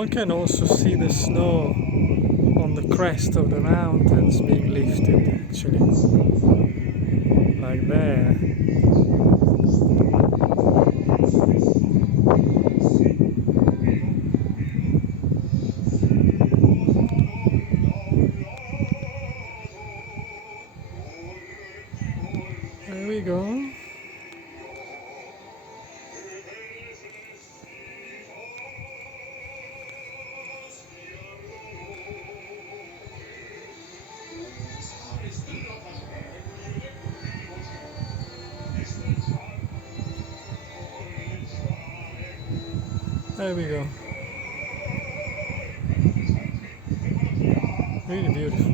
One can also see the snow on the crest of the mountains being lifted, actually, like there. There we go. There we go. Really beautiful.